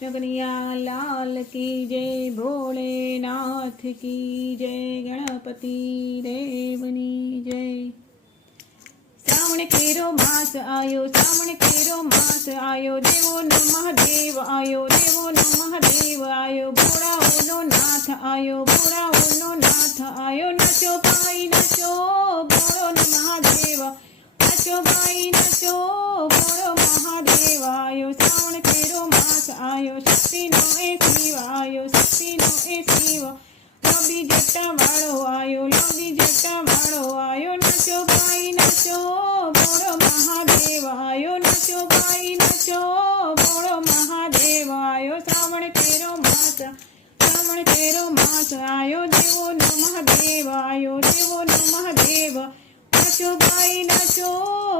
કનૈયા લાલ કી જય ભોળેનાથ કી જય ગણપતિ દેવની જય શ્રાવણ કેરો માસ આયો શ્રાવણ કેરો માસ આયો દેવો નો મહાદેવ આયો દેવો નો મહાદેવ આયો ભોળાઓનો નાથ આયો ભોળાઓનો નાથ આયો આયો શક્તિનો એ શિવ આયો શક્તિનો એ શિવ લોબી જટા વાળો આયો લોબી જટા વાળો આયો નચો ભાઈ નચો બોલો મહાદેવ આયો નચો ભાઈ નચો બોલો મહાદેવ આયો શ્રાવણ કેરો માસ શ્રાવણ કેરો માસ આયો દેવો નો મહાદેવ આયો દેવો નો મહાદેવ નચો ભાઈ નચો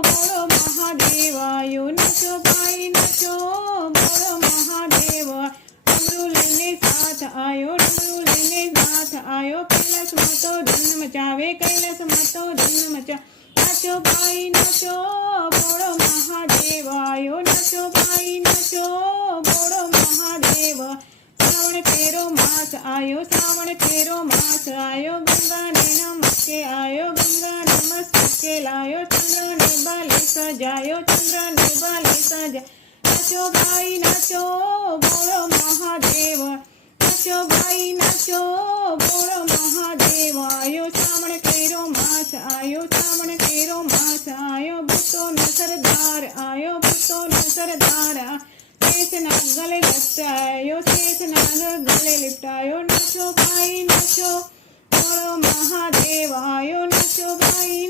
બોલો મહાદેવ આયો સાથ આયો ડમરુ લઈને સાથ આયો કૈલાસમાં તો ધન મચાવે કૈલાસમાં તો ધન મચા નાચો ભાઈ નાચો બોળો મહાદેવ આયો નાચો ભાઈ નાચો બોળો મહાદેવ શ્રાવણ કેરો માસ આયો શ્રાવણ કેરો માસ આયો ગંગા ને નમસ્કે આયો ગંગા નમસ્કે લાયો ચંદ્ર ને બાલે સજાયો ચંદ્ર ને બાલે સજા નાચો ભાઈ નાચો બોળો મહાદેવ નાચો ભાઈ નાચો બોળો મહાદેવ આયો શ્રાવણ કેરો માસ આયો શ્રાવણ કેરો માસ આયો ભૂતોનો સરદાર આયો ભૂતોનો સરદાર શેષના ગલે લપટાયો શેષના ગલે લિપટાયો નાચો ભાઈ નાચો બોળો મહાદેવ આયો નાચો ભાઈ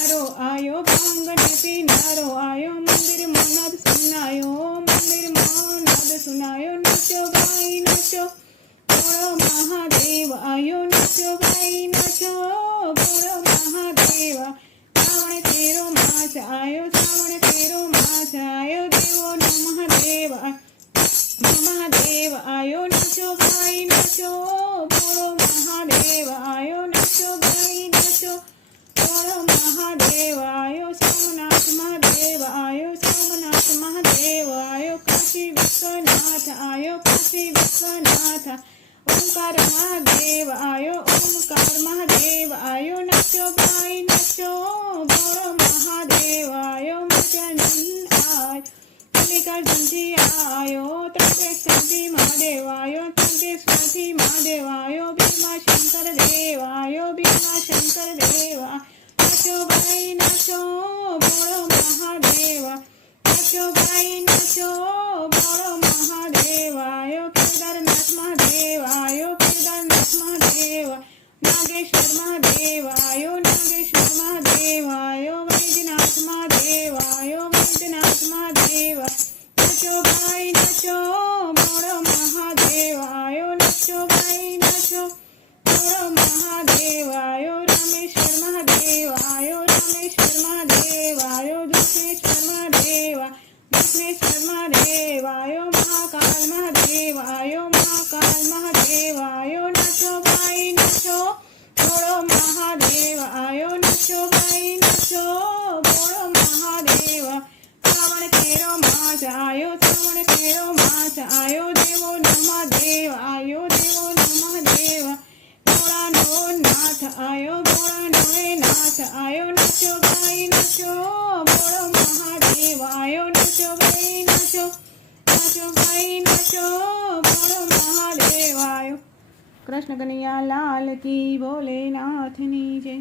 પીનારો આયો ભાંગને પીનારો આયો મંદિર નાદ સુનાયો મંદિર નાદ સુનાયો નાચો ભાઈ નાચો બોળો મહાદેવ આયો નાચો ભાઈ નાચો બોળો મહાદેવ શ્રાવણ તેરો માસ આયો શ્રાવણ તેરો માસ આયો દેવો નો મહાદેવ મહાદેવ આયો નાચો ભાઈ નાચો બોળો ओंकार महादेव, आयो ओंकार महादेव, आयो नचो भाई नचो बोलो महादेव, आयो मजनन आय मल्लिकार्जुन आयो तंत्र महादेव, आयो तंत्र महादेव, आयो भीमा शंकर देव, आयो भीमा शंकर देव। आयो নাচো ভাই নাচো বড় মহাদেবা নাচো ভাই নাচো বড় মহাদেবায় কেদারনাথ মহাদেবায় কেদারনাথ মহাদেবা নাগেশ্বর মহাদেবায় নাগেশ্বর মহাদেবায় বৈদ্যনাথ মহাদেবায় বৈদ্যনাথ মহাদেবা নাচো ভাই নাচো આયો મહાકાલ, મહાદેવાયો નચો, ભાઈ નચો. બોળો મહાદેવ આયો નાચો, ભાઈ નચો. બોળો મહાદેવ, શ્રાવણ કેરો માસ આયો શ્રાવણ કેરો માસ આયો દેવો નો દેવ, આયો દેવો નો મહાદેવ ભોળાનો નાથ આયો ભોળાનો નાથ આયો. નચો, ભાઈ નચો. બોળો મહાદેવ આયો નચો, ભાઈ નાચો. કૃષ્ણ કનૈયા લાલ કી ભોલેનાથની જય.